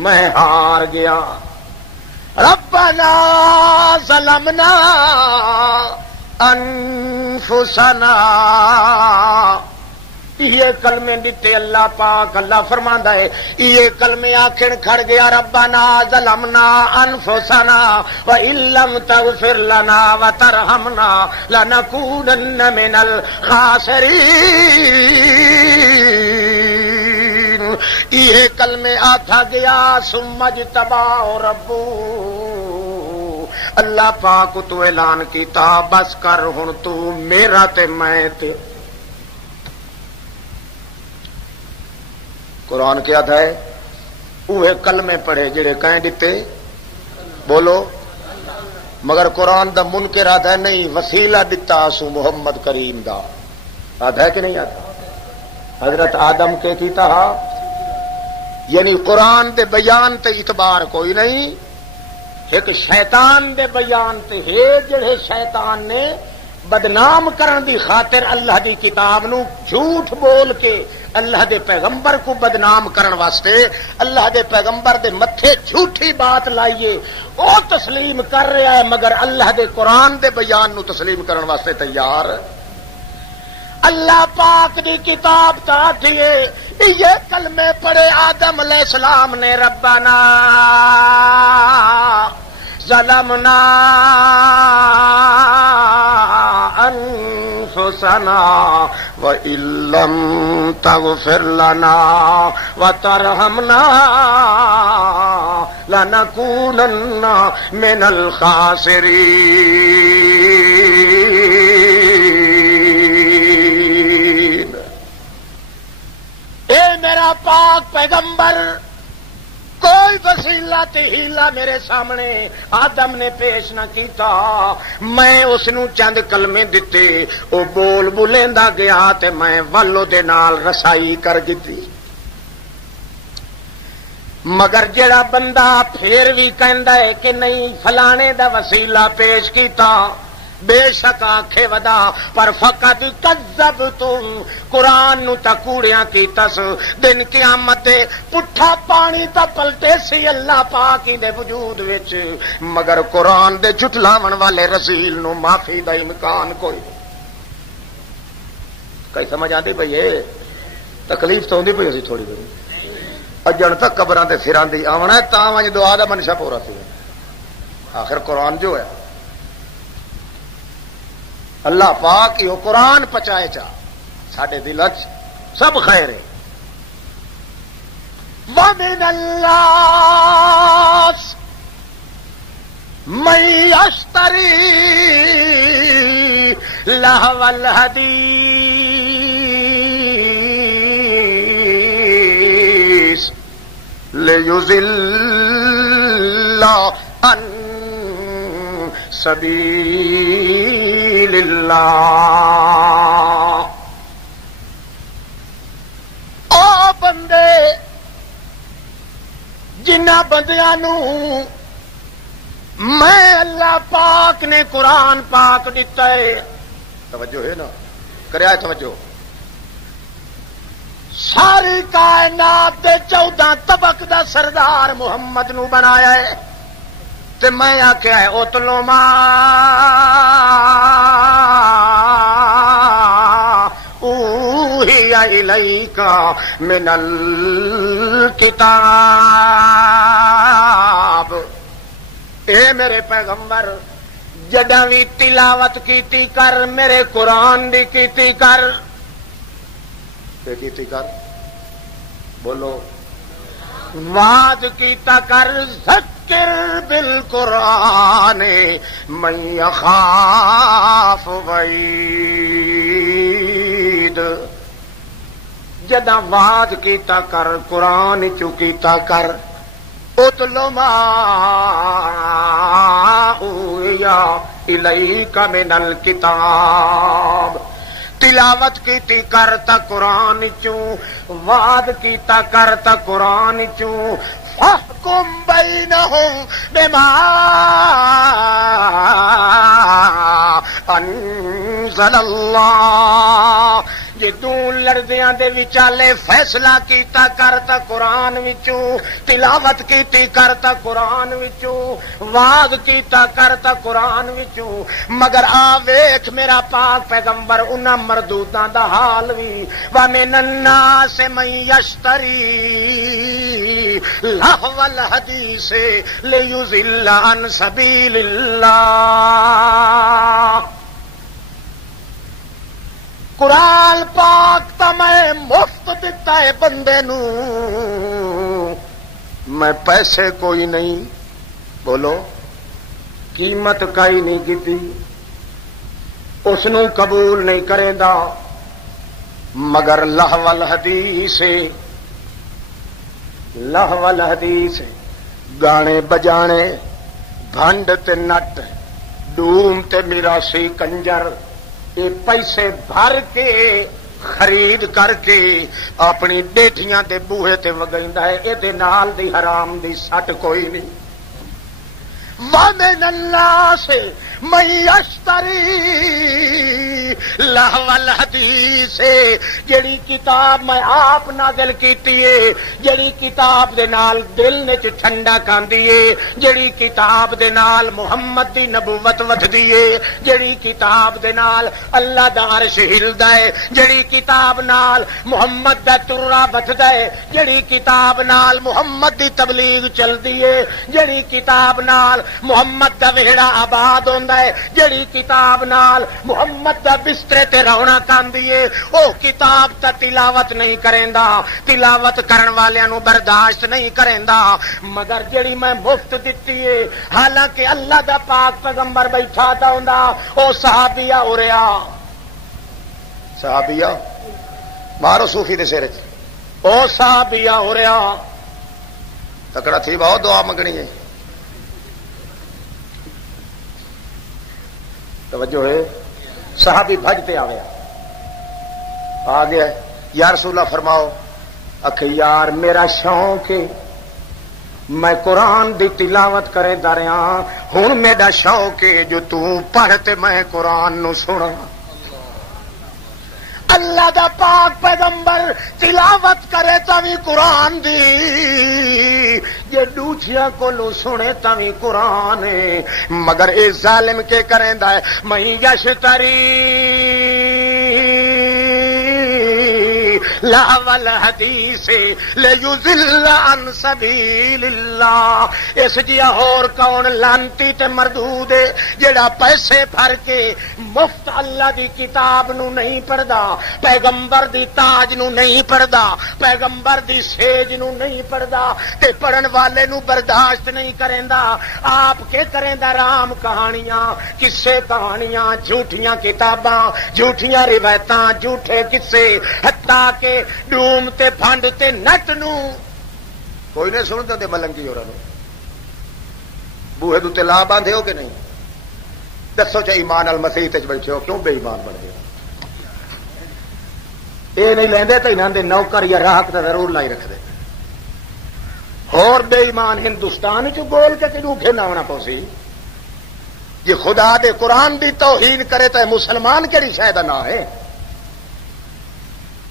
میں ہار گیا۔ ربنا ظلمنا انفسنا، یہ کلمے دیتے اللہ پاک، اللہ فرماندا ہے یہ کلمے آکھن کھڑ گیا ربنا ظلمنا انفسنا وَإِن لَّمْ تَغْفِرْ لَنَا وَتَرْحَمْنَا لَنَكُونَنَّ مِنَ الْخَاسِرِينَ۔ یہ کلمے آکھا گیا ثم اجتباہ ربو، اللہ پاک تو اعلان کیتا بس کر ہن تو میرا تے میں تے۔ قرآن کیا تھا ہے اوہ کلمے پڑھے جڑے کہیں دیتے بولو، مگر قرآن دا منکر آتا ہے نہیں، وسیلہ دیتا سو محمد کریم دا آتا ہے کہ نہیں آتا؟ حضرت آدم کے کیتا ہا، یعنی قرآن دے بیان تے اعتبار کوئی نہیں، ایک شیطان دے بیان تے ہے جڑے شیطان نے بدنام کرن دی خاطر اللہ دی کتاب نو جھوٹ بول کے اللہ دے پیغمبر کو بدنام کرن واسطے اللہ دے پیغمبر دے متھے جھوٹی بات لائیے او تسلیم کر رہا ہے، مگر اللہ دے قرآن دے بیان نو تسلیم کرن واسطے تیار۔ اللہ پاک دی کتاب تا دیے یہ کلمے پڑھے آدم علیہ السلام نے ربنا ظلمنا انفسنا وإن لم تغفر لنا وترحمنا لنكونن من الخاسرین۔ اے میرا پاک پیغمبر، کوئی وسیلہ تے ہیلا میرے سامنے آدم نے پیش نہ کیتا، میں اس نو چند کلمے دتے، او بول بولیندا گیا تے میں والو دے نال رسائی کر دتی۔ مگر جڑا بندہ پھر بھی کہندا ہے کہ نہیں فلانے دا وسیلہ پیش کیتا، بے شک آنکھے ودا پر فقط کذبتم، قرآن نو تا کوڑیاں کیتس، دن قیامت دے پٹھا پانی تا پلٹے سی اللہ پاک دے وجود وچ، مگر قرآن دے جھٹلاون والے رسول نو معافی دا امکان کوئی نہیں۔ کئی سمجھ آندی پئی ہے؟ تکلیف تو ہوندی پئی اسی تھوڑی بڑی، اجن تک قبراں تے پھراں دی آونا ہے تاں وج دعا دا منشا پورا سی۔ آخر قرآن جو ہے اللہ پاک یہ قرآن پچائے چا ساڈے دل وچ سب خیر ہے۔ وَمِنَ النَّاسِ مَن يَشْتَرِي لَهْوَ الْحَدِيثِ لِيُضِلَّ عَن سبیل اللہ۔ او بندے، جنہ بندیاں نو میں اللہ پاک نے قرآن پاک دیتا ہے، توجہ ہے نا، کریا توجہ، ساری کائنات دے 14 طبق دا سردار محمد نو بنایا ہے، تے میں آخیا ہے اتلو ما اوحی الیک من الکتاب۔ اے میرے پیغمبر، جداں وی تلاوت کیتی کر میرے قرآن دی کیتی کر، کیتی کر، بولو، وعد کیتا کر، ذکر بالقرآن من یخاف وعید۔ جداں وعد کیتا کر قرآن چو کیتا کر، اتلو ما اوحی الیک من الکتاب، تلاوت کیتی کرتا قرآن چوں، وعد کیتا کرتا قرآن چوں، فاحکم بینہم بما انزل اللہ، جدوں لڑدیاں دے وچالے فیصلہ کیتا کرتا قرآن وچوں، تلاوت کیتی کرتا قرآن وچوں، وعظ کیتا کرتا قرآن وچوں، مگر آ ویکھ میرا پاک پیغمبر انہاں مردوداں دا حال وی، وَمِنَ النَّاسِ مَن يَشْتَرِي لَهْوَ الْحَدِيثِ لِيُضِلَّ عَن سَبِيلِ اللَّهِ۔ قرآن پاک تا میں مفت دیتا ہے بندے نو، میں پیسے کوئی نہیں، بولو، قیمت کائی نہیں کیتی، اس نو قبول نہیں کرے دا، مگر لہو الحدیث، لہو الحدیث، گانے بجانے، بھنڈ تے نٹ، ڈوم تے میراسی کنجر، یہ پیسے بھر کے خرید کر کے اپنی بیٹیاں دے بوہے تے وگیندا ہے، اے دے نال دی حرام دی سٹ کوئی نہیں۔ وَمِنَ النَّاسِ میں اشتری لہو الحدیث، جڑی کتاب میں آپ نازل کیتی ہے، جڑی کتاب دے نال دل وچ ٹھنڈا کاندی ہے، جڑی کتاب دے نال محمد دی نبوت وٹھدی ہے، جڑی کتاب دے نال اللہ دا عرش ہلدا ہے، جڑی کتاب نال محمد دا ترا بچدا ہے، جڑی کتاب نال محمد دی تبلیغ چلدی ہے، جڑی کتاب نال محمد دا ویڑا آباد ہوندا ہے، جڑی کتاب نال محمد دا بسترے تے رونق آندی ہے، او کتاب تا تلاوت نہیں کریندا، تلاوت کرن والیاں نو برداشت نہیں کریندا، مگر جڑی میں مفت دتی ہے، حالانکہ اللہ دا پاک پیغمبر بیٹھا تا ہوندا، او صحابیہ ہو رہا، صحابیہ مارو صوفی دے سر او صحابیہ ہو رہا، تکڑا تھی بہت دعا منگنی ہے، توجہ ہے، صحابی بھجتے آ گیا، آ گیا یا رسول اللہ فرماؤ، اکھ یار میرا شوق ہے میں قرآن دی تلاوت کرے دریا، ہن میرا شوق ہے جو تو پڑھ تے میں قرآن نو سنا۔ اللہ دا پاک پیغمبر تلاوت کرے تاوی قرآن دی، جے دوجیاں کولو سنے تاوی قرآن ہے، مگر اے ظالم کے کریندا ہے میں یشتری لہو الحدیث لیضل عن سبیل اللہ۔ اس جیا ہور کون لانتی تے مردود ہے جڑا پیسے بھر کے مفت اللہ دی کتاب نو نہیں پڑھدا، پیغمبر دی تاج نو نہیں پڑھدا، پیغمبر دی سیج نو نہیں پڑھدا، تے پڑھن والے نو برداشت نہیں کریندا۔ آپ کے کریندا رام کہانیاں، قصے کہانیاں، جھوٹیاں کتاباں، جھوٹیاں روایتاں، جھوٹے قصے، حتیٰ کہ ڈوم تے پھنڈ تے نٹ نو کوئی نہیں سنتا تے ملنگی ہو رہا بوہے دو تے لا باندھے ہو کہ نہیں؟ دسو چاہے ایمان المسیح تے بیٹھے ہو کیوں بے ایمان بن گئے؟ یہ نہیں لیندے تے انہاں دے نوکر یا راہک تے ضرور لائی رکھ دے، اور بے ایمان ہندوستان چ بول کے کدوں کھیلاونا پوسی جی خدا دے قرآن دی توہین کرے تے مسلمان کیڑی شے دا نام ہے؟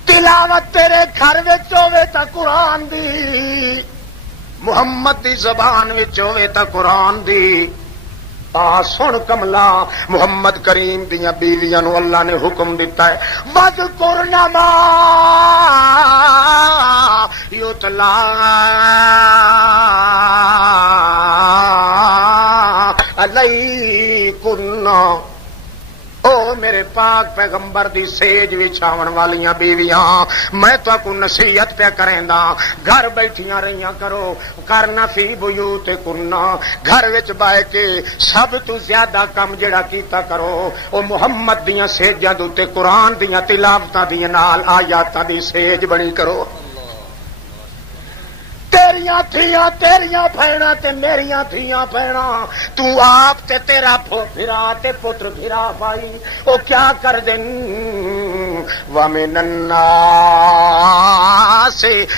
تلاوت تیرے گھر وچ ہوے تا قرآن دی، محمد دی زبان وچ ہوے تا قرآن دی۔ آ سن کملا محمد کریم دیاں بیویاں نو اللہ نے حکم دیتا ہے وَذْكُرْنَ مَا يُتْلَىٰ عَلَيْكُنَّ۔ او میرے پاک پیغمبر دی سیج وچھاون والیاں بیویاں، میں تو کو نصیحت پہ کریندا، گھر بیٹھیاں رہیاں کرو، کرنا فی بیوتکنا، گھر وچ بیٹھ کے سب تو زیادہ کم جڑا کیتا کرو او محمد دیاں سیجاں دے قرآن دیاں تلاوتاں دیاں نال آیاتاں دی سیج بنی کرو۔ تیریاں تھیاں تیریاں بھیڑاں تے میریاں تھیاں بھیڑاں، تو آپ تے تیرا بھرا تے پتر بھرا بھائی او کیا کر دین۔ وَمِنَ النَّاسِ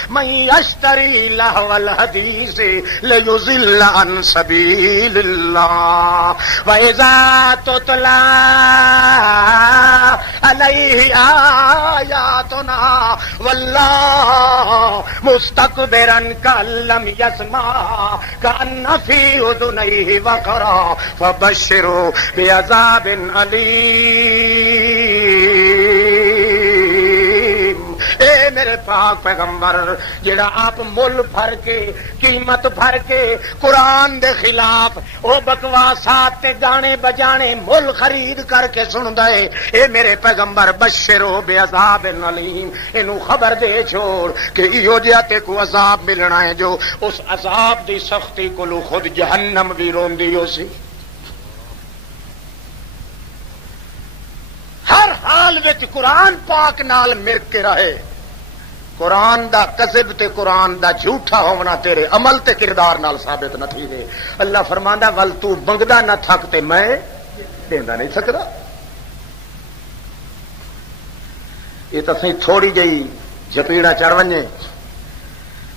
مَن يَشْتَرِي لَهْوَ الْحَدِيثِ لِيُضِلَّ عَن سَبِيلِ اللَّهِ وَإِذَا تُتْلَىٰ عَلَيْهِ آيَاتُنَا وَلَّىٰ مُسْتَكْبِرًا كَأَن لَّمْ يَسْمَعْهَا كَأَنَّ فِي أُذُنَيْهِ وَقْرًا فَبَشِّرْهُ بِعَذَابٍ أَلِيمٍ۔ اے میرے پاک پیغمبر جڑا آپ مل بھر کے قیمت بھر کے قرآن دے خلاف او بکواسات تے گانے بجانے مل خرید کر کے سن دے، اے میرے پیغمبر بشرو بے عذاب علیم، اینو خبر دے چھوڑ کہ ایو جیا تے کو عذاب ملنا ہے جو اس عذاب دی سختی کو خود جہنم بھی روندی ہو سی۔ ہر حال وچ قرآن پاک نال مر کے رہے، قرآن دا کذب تے قرآن دا جھوٹا ہونا تیرے عمل تے کردار نال ثابت نہ تھی دے۔ اللہ فرماندا ول تو منگدا نہ تھک تے میں دیندا نہیں سکدا۔ یہ تو سی تھوڑی جئی جپیڑا چڑھ ونجے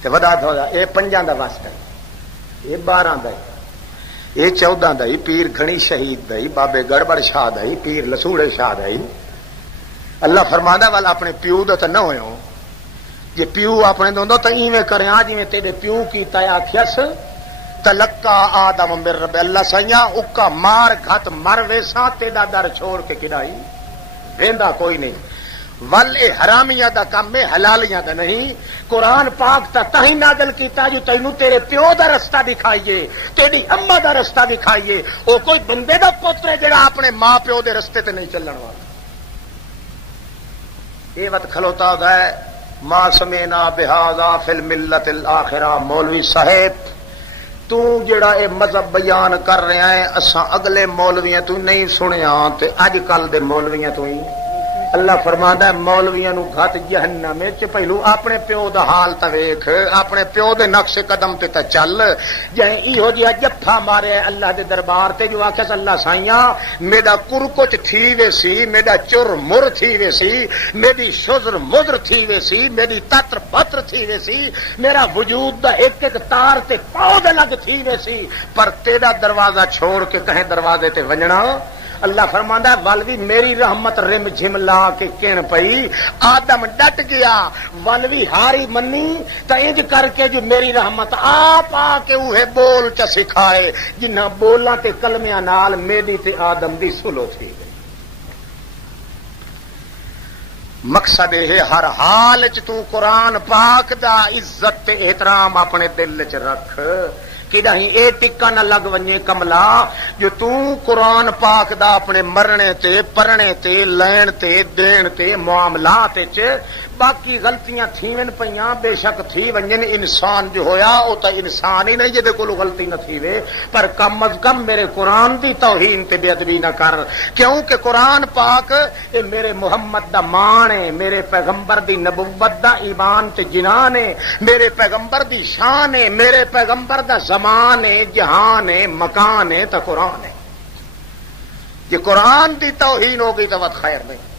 تے ودا تھوڑا، اے 5 دا واسطہ، اے 12 دا، یہ 14 دئی پیر گھنی شہید دئی بابے گڑبڑ شاہ دئی پیر لسوڑے شاہ دئی اللہ فرمانا والا اپنے پیو دا تو نہ ہوئے جی پیو اپنے دوں تو ایویں کریں جی میں تیرے پیو کی تیا کھس تلقا آدم من رب اللہ سیاں اکا مار گھت مر ویسا تیرا در چھوڑ کے کڈائی ویندا کوئی نہیں ول اے حرامیاں دا کم ہے حلالیاں دا نہیں قرآن پاک تا ہی نازل کیتا جو تینوں تیرے پیو دا رستہ دکھائیے تیری اما دا رستہ دکھائیے او کوئی بندے دا پتر ہے جڑا اپنے ماں پیو دے رستے تے نہیں چلن والا یہ وقت کھلوتا ہے ما سمینا بہذا فی الملت الاخرہ مولوی صاحب تو جڑا اے مذہب بیان کر رہا ہے اساں اگلے مولویاں تو نہیں سنیا تے اج کل دے مولویاں تو ہی اللہ فرماندا ہے مولویاں نو گھت جہنم وچ پہلو اپنے پیو دا حال تے ویکھ اپنے پیو دے نقش قدم تے تے چل جے ایہو جیا جفا مارے اللہ دے دربار تے جو آکھس اللہ سائیاں میرا کرکچ تھی وے سی میرا چر مر تھی وے سی میری شذر مدر تھی وے سی میری تتر پتر تھی وے سی میرا وجود دا ایک ایک تار تے پاؤ دے لگ تھی وے سی پر تیرا دروازہ چھوڑ کے کہیں دروازے تے ونجنا اللہ فرماندا ہے ول بھی میری رحمت رم جھم لا کے کین پئی آدم ڈٹ گیا ول بھی ہاری منی تے انج کر کے جو میری رحمت آپ آ کے اوہے بول چ سکھائے جنہاں بولاں تے کلمیاں نال میری تے آدم دی سلو تھی گئی مقصد ہے ہر حال چ تو قرآن پاک دا عزت تے احترام اپنے دل چ رکھ کدیں اے ٹکا نہ لگ ونجے کملا جو تو قرآن پاک دا اپنے مرنے تے پرنے تے لین تے دین تے معاملات وچ باقی غلطیاں تھیون پیاں بے شک تھی ونجن انسان جو ہویا او تا انسان ہی نہیں جے کول غلطی نہ تھیوے پر کم از کم میرے قرآن دی توہین تے بے ادبی نہ کر کیونکہ قرآن پاک اے میرے محمد دا مان ہے میرے پیغمبر دی نبوت دا ایمان تے جنان ہے میرے پیغمبر دی شان ہے میرے پیغمبر دا زمان ہے جہان ہے مکان ہے تا قرآن ہے یہ قرآن دی توہین ہو گئی تو وقت خیر نہیں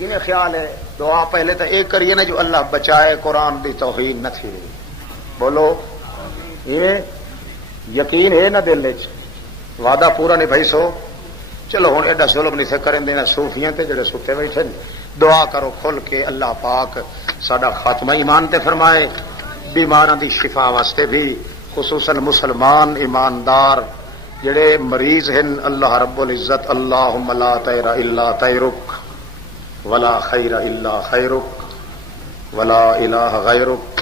انہیں خیال ہے دعا پہلے تو ایک کریے نا جو اللہ بچائے قرآن دی توہین نہ تھی بولو یہ یقین ہے نا دل چ وعدہ پورا نہیں بھائی سو چلو ہوں ایڈا ظلم نہیں سے کریں دینا صوفیاں تے جڑے ستے بیٹھے دعا کرو کھل کے اللہ پاک ساڈا خاتمہ ایمان تے فرمائے بیماراں دی شفا واسطے بھی خصوصاً مسلمان ایماندار جڑے مریض ہیں اللہ رب العزت اللہم لا طیر الا طیرک ولا خیر الا خیرک ولا الہ غیرک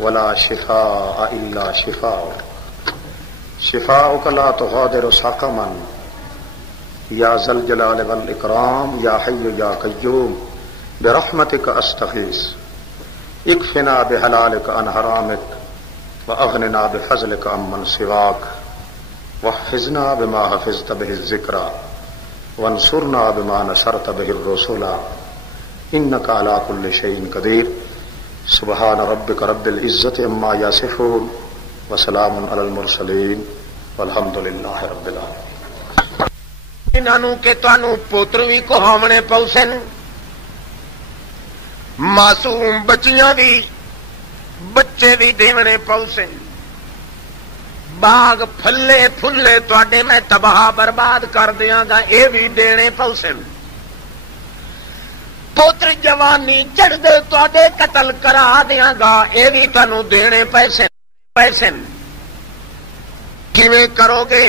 ولا شفاء الا شفاءک شفاءک لا تغادر سقما یا ذا الجلال والاکرام یا حی یا قیوم برحمتک استغیث اکفنا بحلالک عن حرامک واغننا بفضلک عمن سواک واحفظنا بما حفظت به الذکرى وانصرنا بما نصرت به الرسل انك على كل شيء قدير سبحان ربك رب العزة عما يصفون وسلام على المرسلين والحمد لله رب العالمين انہوں کہ تانوں پوتر بھی کہاونے پوسن معصوم بچیاں بھی بچے بھی دیونے پوسن باغ پھلے پھلے تواڈے میں تباہ برباد کر دیاں گا اے بھی دینے پوسن پوتر جوانی چڑھ دے تواڈے قتل کرا دیاں گا اے بھی تانوں دینے پیسن کیویں کرو گے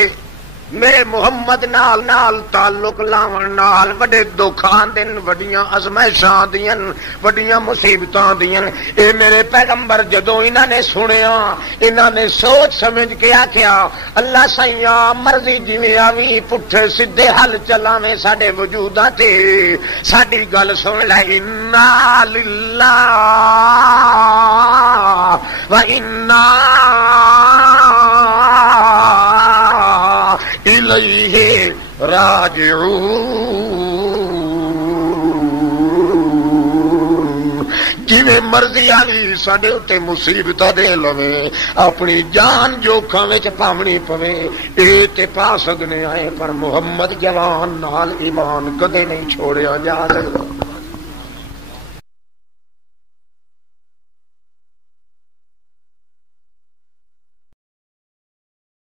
میرے محمد نال نال تعلق لاون نال وڈے دکھ آندن وڈیاں ازمائشاں دین وڈیاں مصیبتاں دین اے میرے پیغمبر جدوں انہاں نے سنیا انہاں نے سوچ سمجھ کے آکھیا اللہ سائیاں مرضی جویں آویں پٹھے سیدھے حل چلاویں ساڈے وجوداں تے ساڈی گل سن لے انا للہ و انا الیہ راجعون جویں مرضی آوی ساڈے اتے مصیبتاں دے لویں اپنی جان جوکھاں وچ پاونی پوے اے تے پا سکنے آئے پر محمد جوان نال ایمان کدے نہیں چھوڑیا جا سکدا